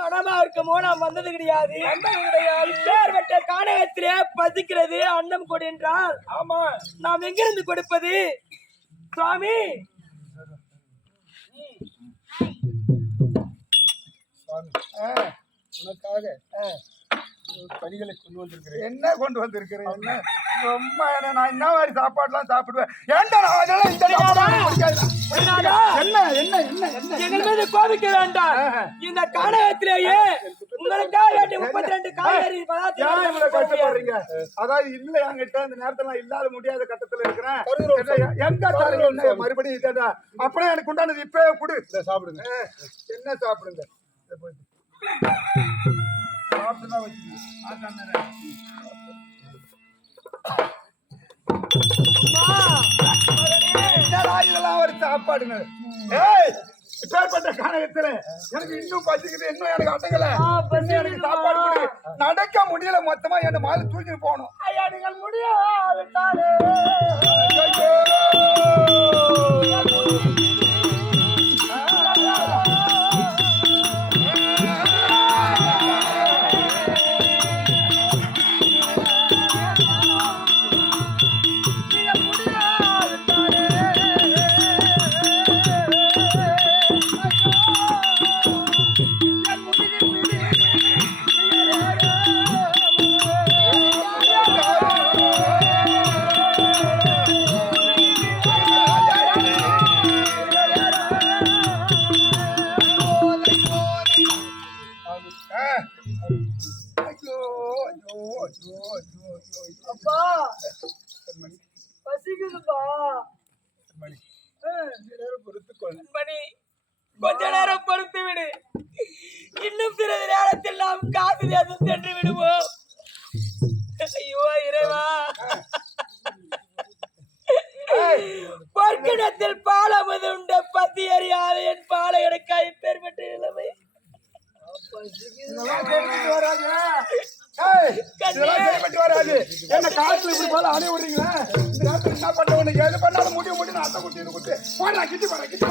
பணமா இருக்குமோ நான் வந்தது கிடையாது. இப்பேற்பட்ட காணகத்திலே பசிக்கிறது அன்னம் கொடு என்றால் ஆமா. நாம் எங்கிருந்து கொடுப்பது? சுவாமி. உனக்காக பணிகளை கொண்டு வந்திருக்கிறேன். என்ன கொண்டு வந்திருக்கிறேன் என்ன ரொம்ப என்ன- நான் என்ன மாதிரி சாப்பாடுலாம் சாப்பிடுவேன். ஏன்டா அதெல்லாம் இந்த எங்கள் மீது கோபிக்க வேண்டாம். இந்த காணகத்திலேயே உங்களுக்காக முப்பத்தி ரெண்டு காய்கறி கஷ்டப்படுறீங்க? அதாவது இல்ல என்கிட்ட? இந்த நேரத்துல இல்லாத முடியாத கட்டத்துல இருக்கிறேன். எங்க தருங்க மறுபடியும் அப்படியே எனக்கு உண்டானது இப்பவே கொடு. இதை சாப்பிடுங்க. என்ன சாப்பிடுங்க? இதை போயிட்டு. சாப்பிட்டு தான் வச்சுக்கணும். அதான் தானே. என்னடா இதெல்லாம் ஒரு சாப்பாடுங்க? ஏய் இப்பேற்பட்ட காணகத்துல எனக்கு இன்னும் பசிக்குது இன்னும் எனக்கு அடங்கல இன்னும் எனக்கு சாப்பாடு கொடு நடக்க முடியல மொத்தமா என்ன மாதிரி தூக்கிட்டு போகணும். ஐயா நீங்கள் முடியாவிட்டாலே. கொஞ்ச நேரம் பொறுத்து விடு. இன்னும் சிறிது நேரத்தில் நாம் காசு தேசம் சென்று விடுவோம். பொற்கிடத்தில் பாலமது உண்ட பத்தி அறியாத என் பாலை எனக்கு இப்பேற்பட்ட நிலைமை. என்ன காலத்துல இப்படி போல அலைய விடுறீங்களா? என்ன பண்ண உனக்கு எது பண்ணாலும் முடிவு நான் அத்தை குட்டி இது குட்டி. போடா, கிட்டி போடா, கிட்டி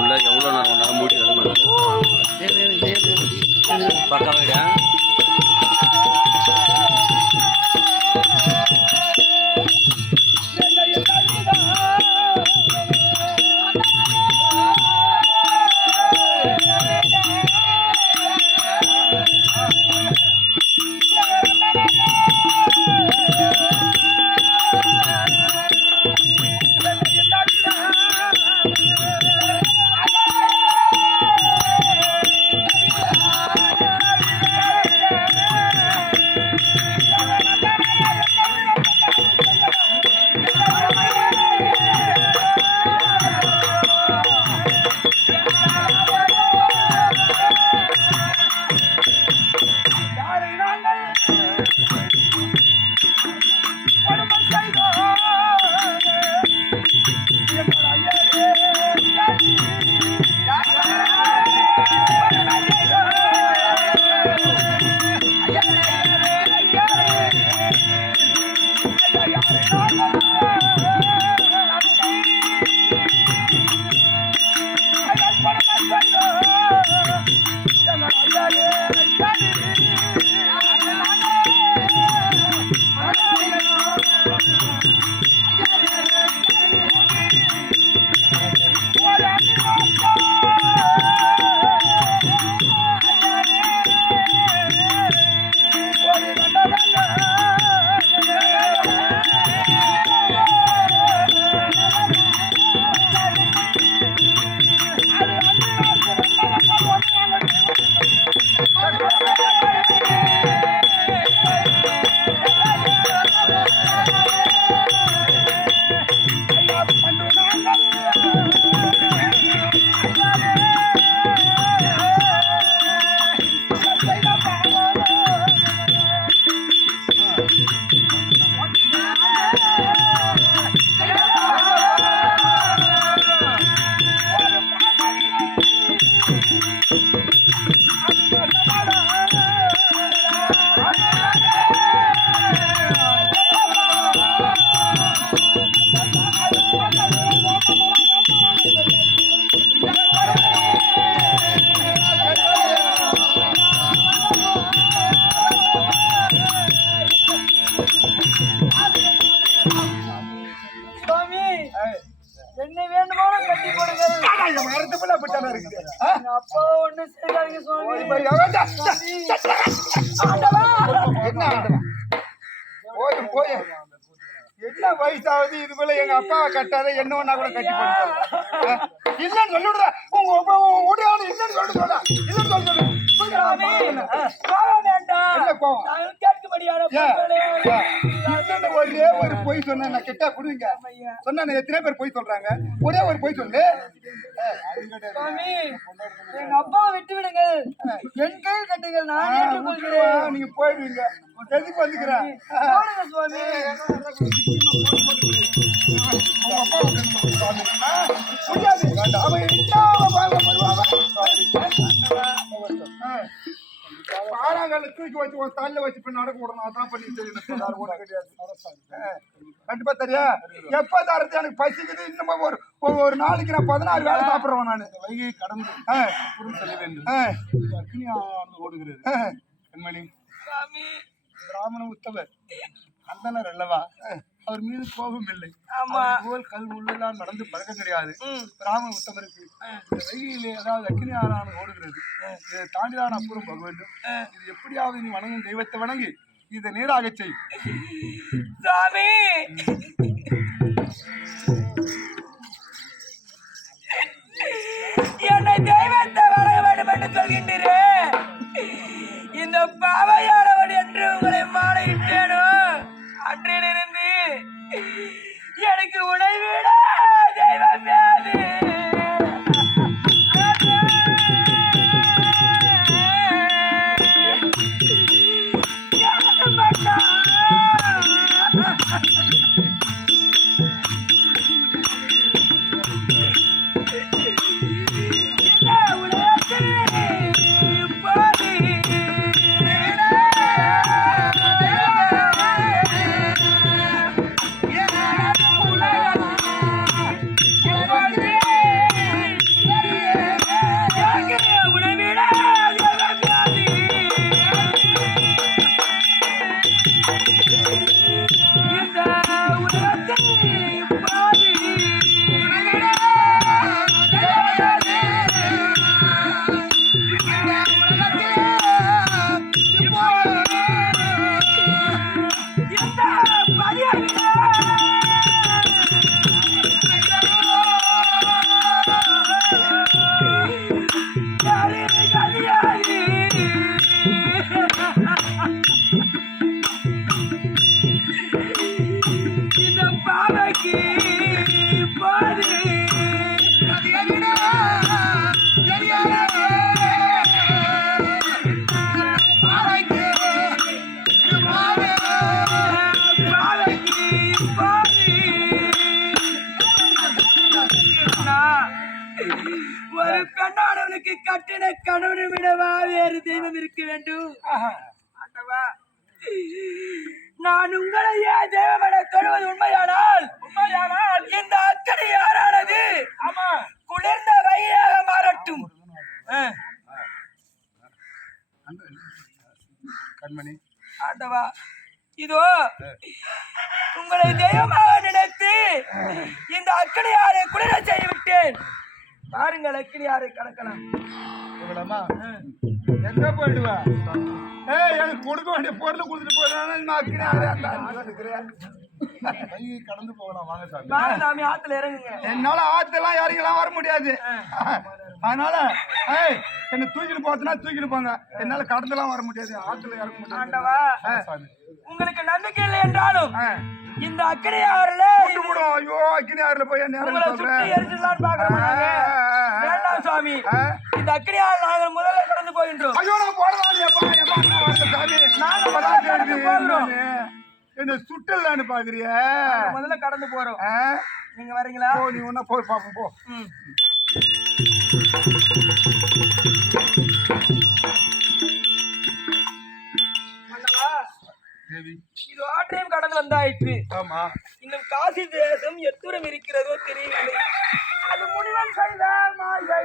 உள்ள எவ்வளோ நேரம் மூடி பக்கம் வீடு? அப்பா ஒண்ணு செய்யாதீங்க சுவாமி என்ன போதும் போதும் என்ன வயசாவது இது போல எங்க அப்பா கட்டாத என்ன ஒண்ணா கூட கட்டி இல்லன்னு சொல்லிவிடுற உங்க முடியாது இல்லன்னு சொல்லிட்டு சொல்ல இல்லன்னு சொல்லு ஒரே ஒரு பொய் சொன்னேன் நான் கிட்ட புடுங்க சொன்னா எத்தனை பேர் பொய் சொல்றாங்க ஒரே ஒரு பொய் சொல்லு எங்க அப்பாவை விட்டு விடுங்கள் என் கையில் கட்டுங்கள் நான் ஏற்றுக்கொள்கிறேன் நீங்க போயிடுவீங்க எதுக்கு வந்துக்கிறேன் சுவாமி அப்பா முடியாது அவன் இல்லாம தூக்கி வச்சு ஒரு தள்ள வச்சு இப்ப நடக்க விடணும். அதான் பண்ணி தெரியும் வேற ஒண்ணும் கிடையாது ஆ. கண்டிப்பா தெரியா எப்ப தரது எனக்கு பசிக்குது? இன்னும் ஒரு ஒரு- நாளைக்கு நான் பதினாறு வேலை சாப்பிடுறேன் நானு. வைகை கடந்து செல்ல வேண்டும். ஓடுகிறது. கண்மணி. பிராமண உத்தவர். அந்தனர் அல்லவா? அவர் மீது கோபம் இல்லை. ஆமா. அவர் போல் கல் முள்ளெல்லாம் நடந்து பழக்கம் கிடையாது. பிராமண உத்தவருக்கு இந்த வைகையிலே அதாவது அக்னி ஆறான ஓடுகிறது இதை தாண்டிதான் அப்புறம் போக வேண்டும் இது எப்படியாவது நீ வணங்கும் தெய்வத்தை வணங்கி. இதை நேராகச் செய். சுவாமி! என்னை தெய்வத்தை வணங்க வேண்டும் என்று சொல்கின்றீரே. இந்த பாவையானவன் என்று உங்களை அன்றிலிருந்து எனக்கு உடல் ஒரு பெண்ணானவனுக்கு கட்டின கணவனை விடவா வேறு தெய்வம் இருக்க வேண்டும்? ஆண்டவா நான் உங்களையே தெய்வமென தொழுவது உண்மையானால் உண்மையானால் இந்த அக்கறை யாரானது ஆமா. குளிர்ந்த வையாக மாறட்டும். கண்மணி. ஆண்டவா இதோ உங்களை தெய்வமாக நினைத்து இந்த அக்கடியாரை குளிர செய்து பாருங்கள் அக்கடியாரை கடக்கலாம் போகலாமா எங்க போயிடுவா? ஏய் எனக்கு கொடுக்க வேண்டிய பொருள் கொடுத்துட்டு போயிடுவாங்க இருக்கிறேன். வைகை கடந்து போகலாம். வாங்க சாமி. வாங்க சாமி ஆத்துல இறங்குங்க. என்னால ஆத்தெல்லாம் இறங்கிலாம் வர முடியாது. அதனால ஏய் என்ன தூக்கிட்டு போச்சுன்னா தூக்கிட்டு போங்க. என்னால கடந்தெல்லாம் வர முடியாது. ஆத்துல இறங்க முடியாது. ஆண்டவா சாமி. உங்களுக்கு நம்பிக்கை இல்லை என்றாலும். இந்த கூட்டு போடும் ஐயோ போய் இறங்க சுற்றி சொல்றேன் எரிச்சலான்னு பாக்குறோம் நாங்க. வேண்டாம் சுவாமி ஆ. இந்த அக்கடியார் நாங்கள் முதல்ல கடந்து போகின்றோம். ஐயோ நான் வரல சாமி. நாங்க போகிறோம். என்ன சுட்டலான்னு பாக்குறிய? முதல்ல கடந்து போறோம். நீங்க வரீங்களா? போ நீ ஒன்னா போய் பாப்போம் போ. இது ஆற்றையும் கடந்து வந்தாயிற்று. ஆமா. இன்னும் காசி தேசம் எத்தூரம் இருக்கிறதோ தெரியவில்லை. அது முனிவன் செய்த மாயை மாயை.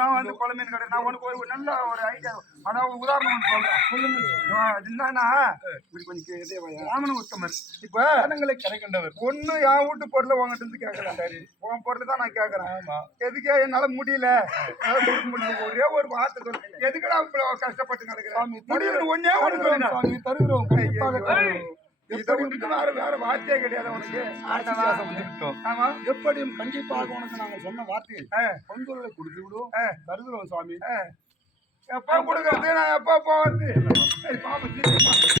கொள்ளலாம் வந்து மீன் கடை நான் உனக்கு ஒரு நல்ல ஒரு ஐடியா அதாவது உதாரணம் ஒன்று சொல்றேன். சொல்லுங்க என்னன்னா இப்படி கொஞ்சம் இதே. ராமன் உத்தமர். இப்ப ஜனங்களை கரை கண்டவர் ஒண்ணு என் வீட்டு பொருளை உங்ககிட்ட இருந்து கேட்கறேன் சரி. உன் பொருள் தான் நான் கேட்கறேன் எதுக்கே என்னால முடியல. ஒரே ஒரு வார்த்தை சொல்லு எதுக்குடா கஷ்டப்பட்டு நடக்கிறேன் முடியல ஒன்னே ஒண்ணு சொல்லுங்க. தருகிறோம். எப்படியும் கண்டிப்பாக உனக்கு. நாங்கள் சொன்ன வார்த்தையை ஆ. பொங்கலை கொடுத்து விடுவோம். தருகிறோம் சுவாமி. எப்ப கொடுக்கறது? நான் எப்ப போறது? பாப்பா